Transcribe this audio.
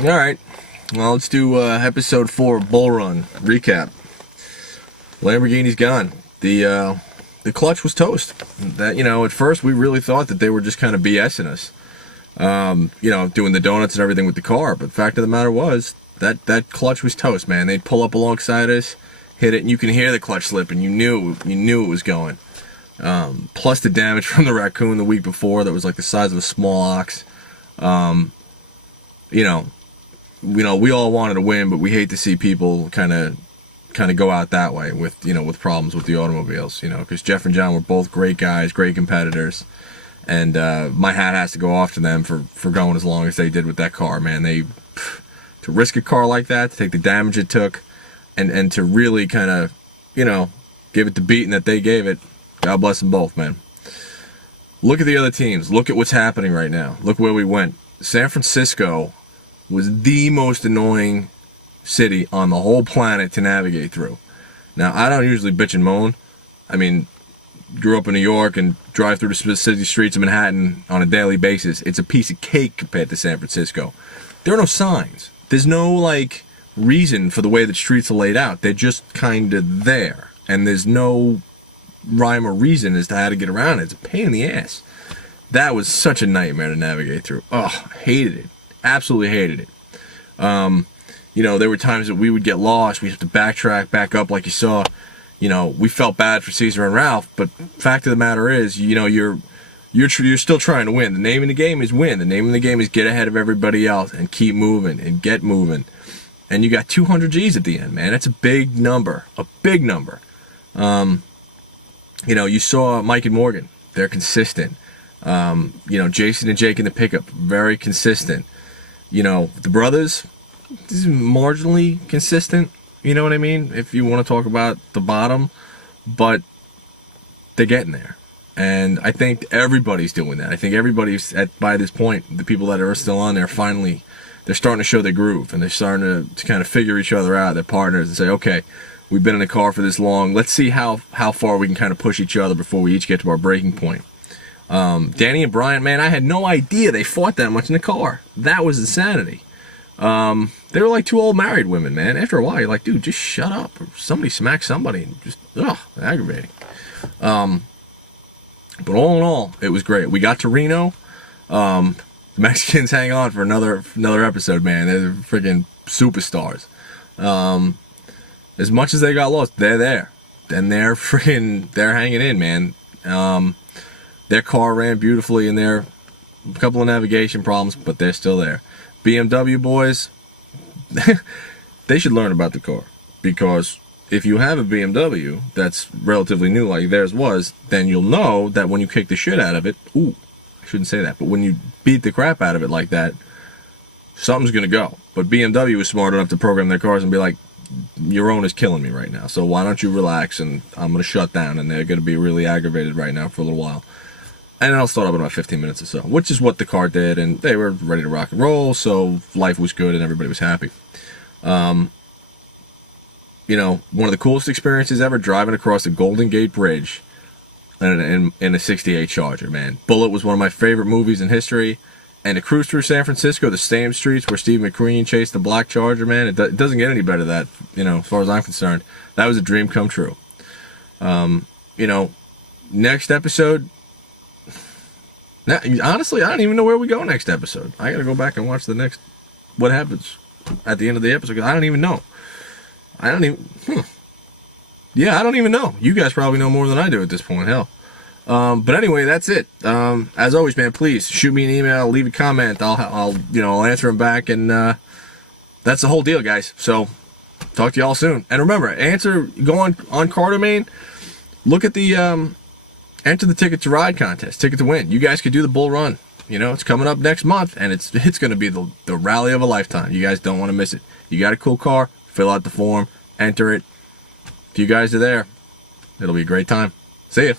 All right. Well, let's do episode 4 Bullrun recap. Lamborghini's gone. The clutch was toast. That, at first we really thought that they were just kind of BSing us. Doing the donuts and everything with the car. But the fact of the matter was that clutch was toast, man. They'd pull up alongside us, hit it, and you can hear the clutch slip, and you knew it was going. Plus the damage from the raccoon the week before that was like the size of a small ox. We all wanted to win, but we hate to see people kind of go out that way with problems with the automobiles, because Jeff and John were both great guys, great competitors, and my hat has to go off to them for going as long as they did with that car, man. To risk a car like that, to take the damage it took, and to really kind of, give it the beating that they gave it. God bless them both, man. Look at the other teams. Look at what's happening right now. Look where we went. San Francisco was the most annoying city on the whole planet to navigate through. Now, I don't usually bitch and moan. I mean, grew up in New York and drive through the city streets of Manhattan on a daily basis. It's a piece of cake compared to San Francisco. There are no signs. There's no, reason for the way the streets are laid out. They're just kind of there. And there's no rhyme or reason as to how to get around it. It's a pain in the ass. That was such a nightmare to navigate through. Oh, hated it. Absolutely hated it. There were times that we would get lost. We have to backtrack, back up like you saw. We felt bad for Caesar and Ralph, but fact of the matter is, you're still trying to win. The name of the game is win. The name of the game is get ahead of everybody else and keep moving and get moving. And you got 200 G's at the end, man. That's a big number. A big number. You saw Mike and Morgan. They're consistent. Jason and Jake in the pickup, very consistent. The brothers, this is marginally consistent. You know what I mean? If you want to talk about the bottom, but they're getting there. And I think everybody's doing that. I think everybody's by this point, the people that are still on there, finally, they're starting to show their groove, and they're starting to kind of figure each other out, their partners, and say, okay, we've been in the car for this long. Let's see how far we can kind of push each other before we each get to our breaking point. Danny and Brian, man, I had no idea they fought that much in the car. That was insanity. They were like two old married women, man. After a while, you're like, dude, just shut up. Or somebody smack somebody. And just, aggravating. But all in all, it was great. We got to Reno. The Mexicans hang on for another episode, man. They're freaking superstars. As much as they got lost, they're there. And they're hanging in, man. Their car ran beautifully in there. A couple of navigation problems, but they're still there. BMW boys, they should learn about the car. Because if you have a BMW that's relatively new like theirs was, then you'll know that when you kick the shit out of it, I shouldn't say that, but when you beat the crap out of it like that, something's going to go. But BMW was smart enough to program their cars and be like, your owner's killing me right now, so why don't you relax and I'm going to shut down, and they're going to be really aggravated right now for a little while. And I'll start up in about 15 minutes or so, which is what the car did, and they were ready to rock and roll, so life was good and everybody was happy. One of the coolest experiences ever, driving across the Golden Gate Bridge in a 68 Charger, man. Bullet was one of my favorite movies in history, and to cruise through San Francisco, the same streets where Steve McQueen chased the black Charger, man, it doesn't get any better than that, as far as I'm concerned. That was a dream come true. Next episode, now, honestly, I don't even know where we go next episode. I gotta go back and watch what happens at the end of the episode, because I don't even know. Yeah, I don't even know. You guys probably know more than I do at this point, hell. But anyway, that's it. As always, man, please shoot me an email, leave a comment. I'll answer them back, and that's the whole deal, guys. So, talk to y'all soon. And remember, go on Car Domain, look at the enter the Ticket to Ride contest, Ticket to Win. You guys could do the Bull Run. It's coming up next month, and it's going to be the rally of a lifetime. You guys don't want to miss it. You got a cool car, fill out the form, enter it. If you guys are there, it'll be a great time. See ya.